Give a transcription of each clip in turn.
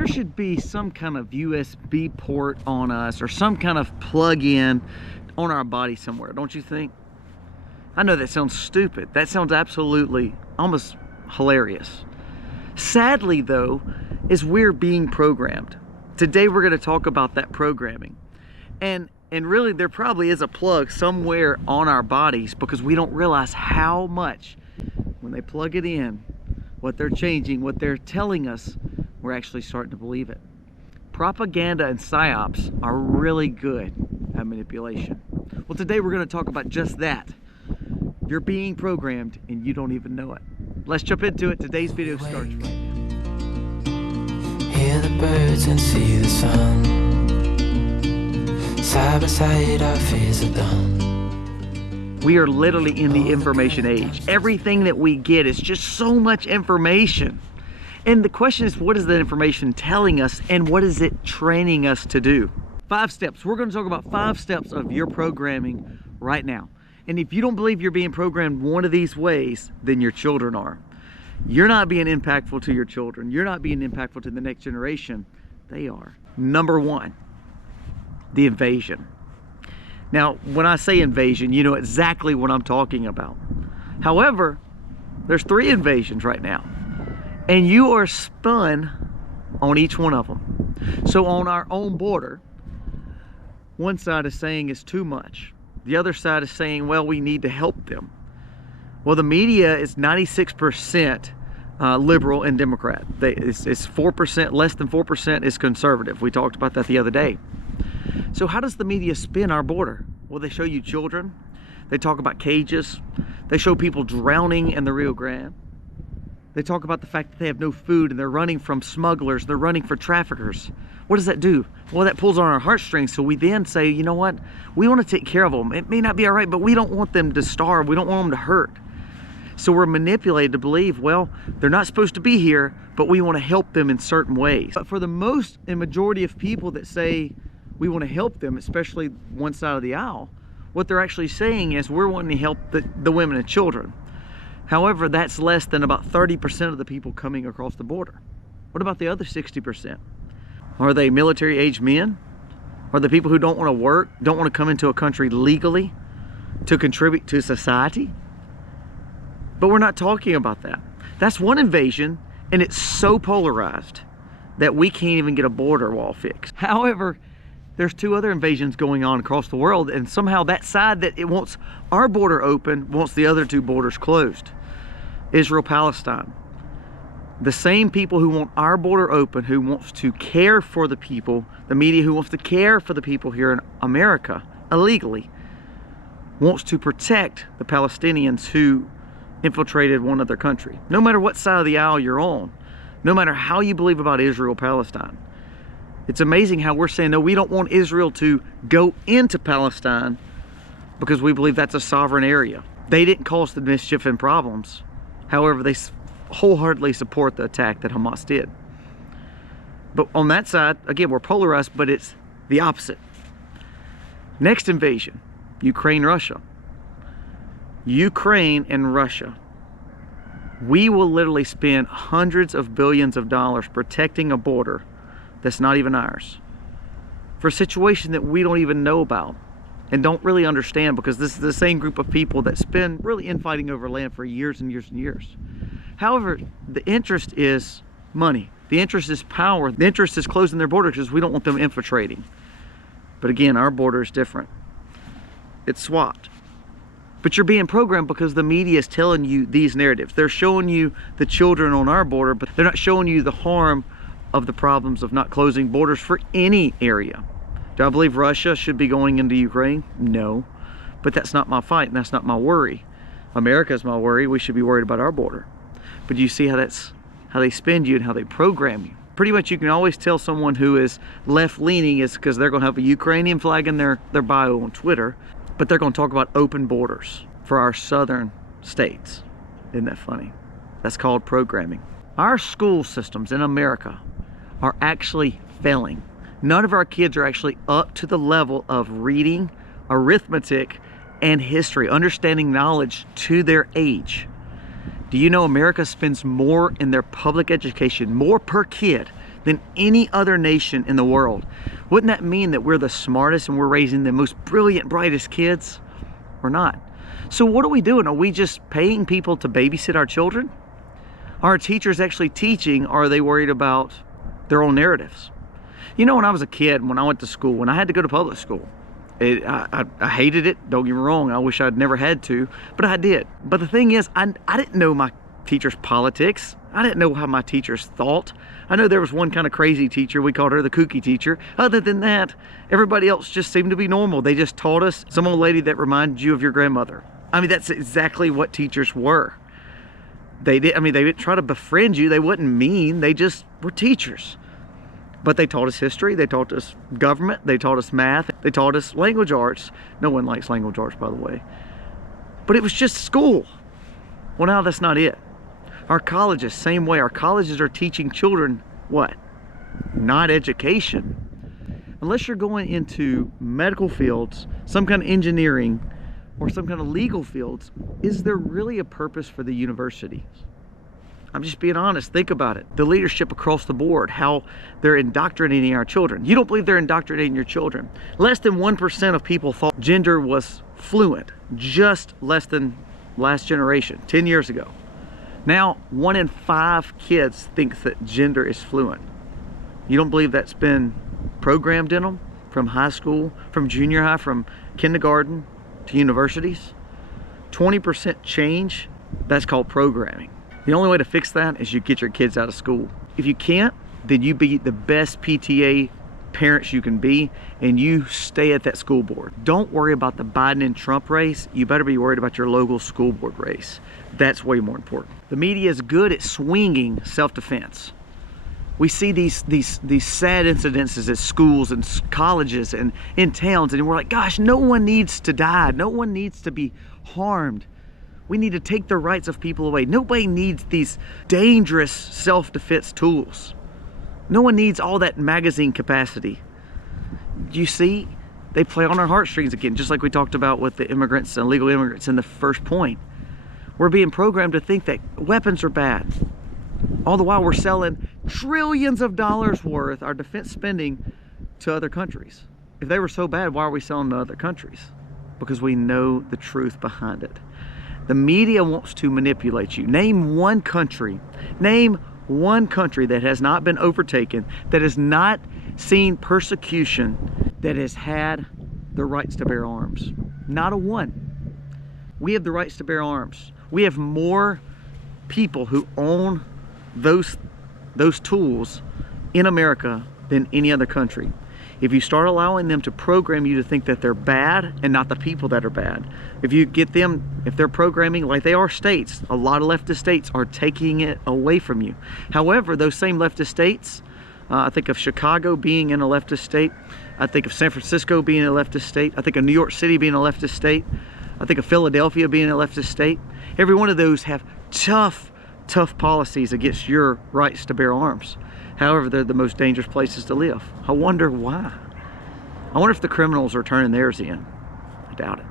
there should be some kind of USB port on us or some kind of plug-in on our body somewhere, don't you think? I know that sounds stupid. That sounds absolutely almost hilarious. Sadly though, is we're being programmed. Today we're going to talk about that programming. And really there probably is a plug somewhere on our bodies because we don't realize how much when they plug it in, what they're changing, what they're telling us, we're actually starting to believe it. Propaganda and psyops are really good at manipulation. Well, today we're going to talk about just that. You're being programmed and you don't even know it. Let's jump into it. Today's video starts right now. Hear the birds and see the sun. Side by side our fears are done. We are literally in the information age. Everything that we get is just so much information. And the question is, what is that information telling us and what is it training us to do? 5 steps. We're going to talk about 5 steps of your programming right now. And if you don't believe you're being programmed one of these ways, then your children are. You're not being impactful to your children. You're not being impactful to the next generation. They are. Number 1, the invasion. Now, when I say invasion, you know exactly what I'm talking about. However, there's 3 invasions right now, and you are spun on each one of them. So on our own border, one side is saying it's too much. The other side is saying, well, we need to help them. Well, the media is 96% liberal and Democrat. It's 4%, less than 4% is conservative. We talked about that the other day. So how does the media spin our border? Well, they show you children. They talk about cages. They show people drowning in the Rio Grande. They talk about the fact that they have no food and they're running from smugglers. They're running for traffickers. What does that do? Well, that pulls on our heartstrings. So we then say, you know what? We want to take care of them. It may not be all right, but we don't want them to starve. We don't want them to hurt. So we're manipulated to believe, well, they're not supposed to be here, but we want to help them in certain ways. But for the most and majority of people that say we want to help them, especially one side of the aisle, what they're actually saying is we're wanting to help the women and children. However, that's less than about 30% of the people coming across the border. What about the other 60%? Are they military-aged men? Are the people who don't want to work, don't want to come into a country legally to contribute to society? But we're not talking about that. That's one invasion, and it's so polarized that we can't even get a border wall fixed. However, there's 2 other invasions going on across the world, and somehow that side that it wants our border open wants the other 2 borders closed. Israel, Palestine. The same people who want our border open, who wants to care for the people, the media who wants to care for the people here in America illegally, wants to protect the Palestinians who infiltrated one other country. No matter what side of the aisle you're on, no matter how you believe about Israel, Palestine, it's amazing how we're saying, no, we don't want Israel to go into Palestine because we believe that's a sovereign area. They didn't cause the mischief and problems. However, they wholeheartedly support the attack that Hamas did. But on that side, again, we're polarized, but it's the opposite. Next invasion, Ukraine, Russia. Ukraine and Russia. We will literally spend hundreds of billions of dollars protecting a border that's not even ours for a situation that we don't even know about and don't really understand, because this is the same group of people that's been really infighting over land for years and years and years. However, the interest is money. The interest is power. The interest is closing their border because we don't want them infiltrating. But again, our border is different. It's swapped. But you're being programmed because the media is telling you these narratives. They're showing you the children on our border, but they're not showing you the harm of the problems of not closing borders for any area. Do I believe Russia should be going into Ukraine? No. But that's not my fight and that's not my worry. America's my worry. We should be worried about our border. But you see how they spin you and how they program you. Pretty much you can always tell someone who is left-leaning is because they're going to have a Ukrainian flag in their bio on Twitter, but they're going to talk about open borders for our southern states. Isn't that funny? That's called programming. Our school systems in America are actually failing. None of our kids are actually up to the level of reading, arithmetic, and history, understanding knowledge to their age. Do you know America spends more in their public education, more per kid, than any other nation in the world. Wouldn't that mean that we're the smartest and we're raising the most brilliant, brightest kids? We're not. So what are we doing? Are we just paying people to babysit our children? Are our teachers actually teaching, or are they worried about their own narratives? You know, when I was a kid, when I went to school, when I had to go to public school, I hated it, don't get me wrong, I wish I'd never had to, but I did. But the thing is, I didn't know my teacher's politics. I didn't know how my teachers thought. I know there was one kind of crazy teacher, we called her the kooky teacher. Other than that, everybody else just seemed to be normal. They just taught us some old lady that reminded you of your grandmother. I mean, that's exactly what teachers were. They didn't try to befriend you, they wasn't mean, they just were teachers. But they taught us history, they taught us government, they taught us math, they taught us language arts. No one likes language arts, by the way. But it was just school. Well, now that's not it. Our colleges, same way. Our colleges are teaching children what? Not education. Unless you're going into medical fields, some kind of engineering, or some kind of legal fields, is there really a purpose for the universities? I'm just being honest, think about it. The leadership across the board, how they're indoctrinating our children. You don't believe they're indoctrinating your children. Less than 1% of people thought gender was fluent, just less than last generation, 10 years ago. Now, 1 in 5 kids thinks that gender is fluent. You don't believe that's been programmed in them from high school, from junior high, from kindergarten to universities? 20% change, that's called programming. The only way to fix that is you get your kids out of school. If you can't, then you be the best PTA parents you can be, and you stay at that school board. Don't worry about the Biden and Trump race. You better be worried about your local school board race. That's way more important. The media is good at swinging self-defense. We see these sad incidences at schools and colleges and in towns, and we're like, gosh, no one needs to die. No one needs to be harmed. We need to take the rights of people away. Nobody needs these dangerous self-defense tools. No one needs all that magazine capacity. You see, they play on our heartstrings again, just like we talked about with the immigrants and illegal immigrants in the first point. We're being programmed to think that weapons are bad. All the while we're selling trillions of dollars worth, our defense spending, to other countries. If they were so bad, why are we selling to other countries? Because we know the truth behind it. The media wants to manipulate you. Name one country that has not been overtaken, that has not seen persecution, that has had the rights to bear arms. Not a one. We have the rights to bear arms. We have more people who own those tools in America than any other country. If you start allowing them to program you to think that they're bad and not the people that are bad, if you get them, if they're programming like they are states, a lot of leftist states are taking it away from you. However, those same leftist states, I think of Chicago being in a leftist state, I think of San Francisco being a leftist state, I think of New York City being a leftist state, I think of Philadelphia being a leftist state. Every one of those have tough policies against your rights to bear arms. However, they're the most dangerous places to live. I wonder why. I wonder if the criminals are turning theirs in. I doubt it.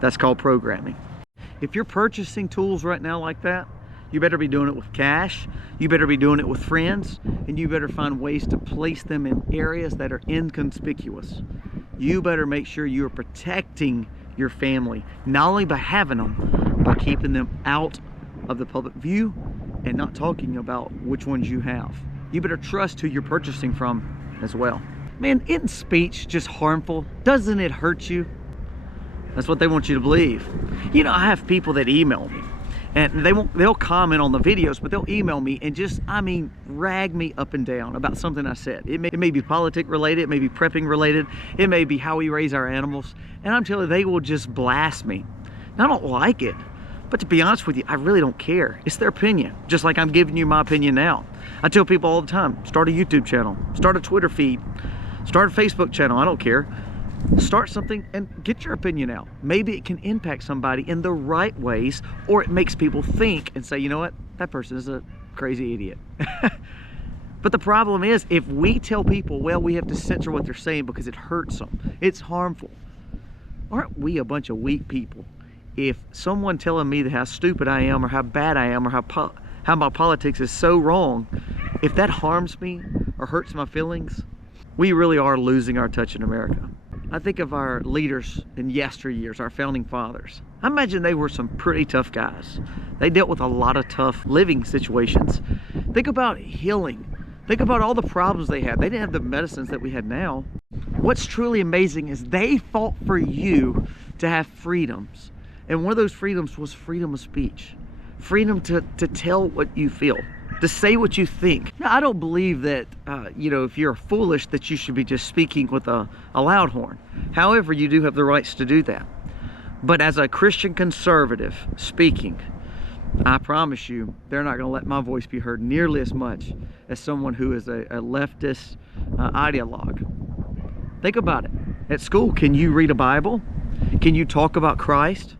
That's called programming. If you're purchasing tools right now like that, you better be doing it with cash, you better be doing it with friends, and you better find ways to place them in areas that are inconspicuous. You better make sure you're protecting your family, not only by having them, by keeping them out of the public view and not talking about which ones you have. You better trust who you're purchasing from as well. Man, isn't speech just harmful? Doesn't it hurt you? That's what they want you to believe. You know, I have people that email me, and they'll comment on the videos, but they'll email me and just, rag me up and down about something I said. It may be politic related, it may be prepping related, it may be how we raise our animals, and I'm telling you, they will just blast me. And I don't like it. But to be honest with you, I really don't care. It's their opinion, just like I'm giving you my opinion now. I tell people all the time, start a YouTube channel, start a Twitter feed, start a Facebook channel, I don't care. Start something and get your opinion out. Maybe it can impact somebody in the right ways, or it makes people think and say, you know what, that person is a crazy idiot. But the problem is, if we tell people, well, we have to censor what they're saying because it hurts them, it's harmful. Aren't we a bunch of weak people? If someone telling me how stupid I am, or how bad I am, or how my politics is so wrong, if that harms me or hurts my feelings, we really are losing our touch in America. I think of our leaders in yesteryears, our founding fathers. I imagine they were some pretty tough guys. They dealt with a lot of tough living situations. Think about healing. Think about all the problems they had. They didn't have the medicines that we had now. What's truly amazing is they fought for you to have freedoms. And one of those freedoms was freedom of speech. Freedom to tell what you feel, to say what you think. Now, I don't believe that, if you're foolish, that you should be just speaking with a loud horn. However, you do have the rights to do that. But as a Christian conservative speaking, I promise you, they're not going to let my voice be heard nearly as much as someone who is a leftist ideologue. Think about it. At school, can you read a Bible? Can you talk about Christ?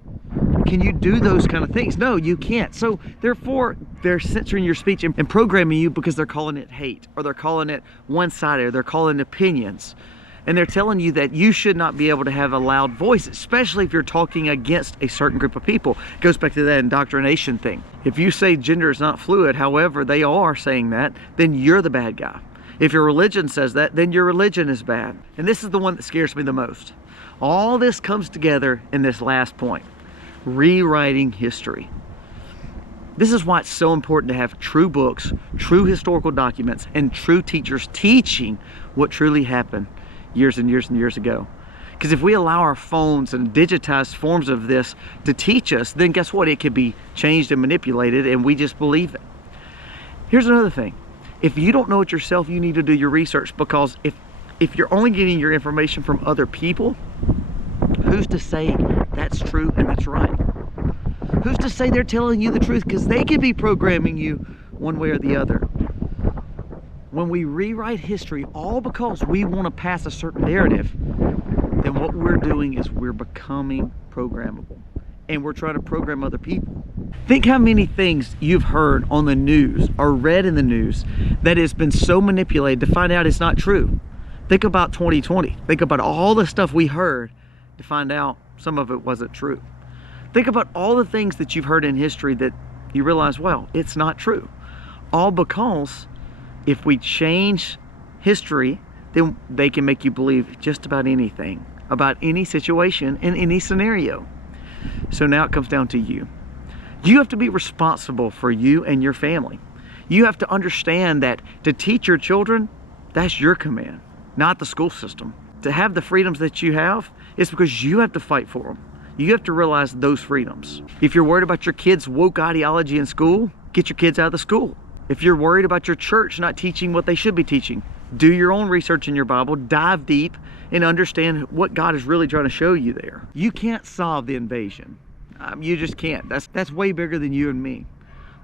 Can you do those kind of things? No, you can't. So therefore, they're censoring your speech and programming you because they're calling it hate, or they're calling it one-sided, or they're calling it opinions. And they're telling you that you should not be able to have a loud voice, especially if you're talking against a certain group of people. It goes back to that indoctrination thing. If you say gender is not fluid, however, they are saying that, then you're the bad guy. If your religion says that, then your religion is bad. And this is the one that scares me the most. All this comes together in this last point. Rewriting history. This is why it's so important to have true books, true historical documents, and true teachers teaching what truly happened years and years and years ago. Because if we allow our phones and digitized forms of this to teach us, then guess what? It could be changed and manipulated, and we just believe it. Here's another thing. If you don't know it yourself, you need to do your research, because if you're only getting your information from other people, who's to say that's true and that's right? Who's to say they're telling you the truth? Because they could be programming you one way or the other. When we rewrite history all because we want to pass a certain narrative, then what we're doing is we're becoming programmable. And we're trying to program other people. Think how many things you've heard on the news or read in the news that has been so manipulated to find out it's not true. Think about 2020. Think about all the stuff we heard to find out some of it wasn't true. Think about all the things that you've heard in history that you realize, well, it's not true. All because if we change history, then they can make you believe just about anything, about any situation in any scenario. So now it comes down to you. You have to be responsible for you and your family. You have to understand that to teach your children, that's your command, not the school system. To have the freedoms that you have, it's because you have to fight for them. You have to realize those freedoms. If you're worried about your kids' woke ideology in school, get your kids out of the school. If you're worried about your church not teaching what they should be teaching, do your own research in your Bible, dive deep, and understand what God is really trying to show you there. You can't solve the invasion. You just can't. That's way bigger than you and me.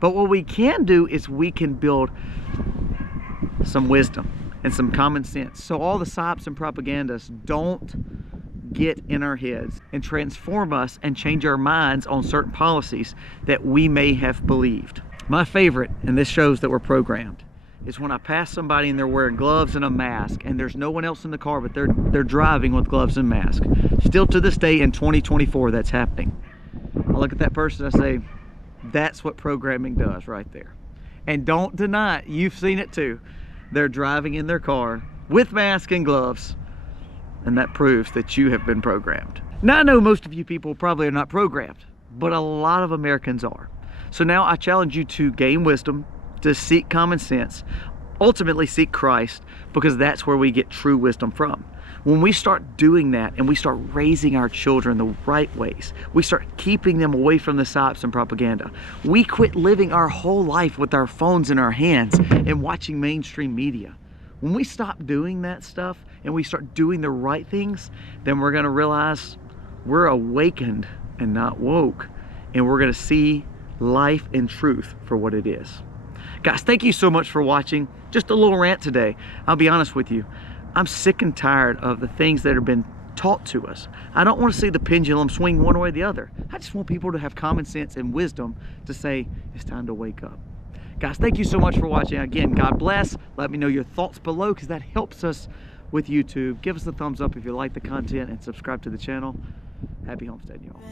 But what we can do is we can build some wisdom and some common sense. So all the psyops and propagandists don't get in our heads and transform us and change our minds on certain policies that we may have believed. My favorite, and this shows that we're programmed, is when I pass somebody and they're wearing gloves and a mask and there's no one else in the car, but they're driving with gloves and mask. Still to this day in 2024, that's happening. I look at that person, I say, that's what programming does right there. And don't deny it, you've seen it too. They're driving in their car with mask and gloves, and that proves that you have been programmed. Now I know most of you people probably are not programmed, but a lot of Americans are. So now I challenge you to gain wisdom, to seek common sense, ultimately seek Christ, because that's where we get true wisdom from. When we start doing that and we start raising our children the right ways, we start keeping them away from the psyops and propaganda. We quit living our whole life with our phones in our hands and watching mainstream media. When we stop doing that stuff and we start doing the right things, then we're gonna realize we're awakened and not woke, and we're gonna see life and truth for what it is. Guys, thank you so much for watching. Just a little rant today. I'll be honest with you. I'm sick and tired of the things that have been taught to us. I don't want to see the pendulum swing one way or the other. I just want people to have common sense and wisdom to say, it's time to wake up. Guys, thank you so much for watching. Again, God bless. Let me know your thoughts below, because that helps us with YouTube. Give us a thumbs up if you like the content and subscribe to the channel. Happy homesteading, y'all.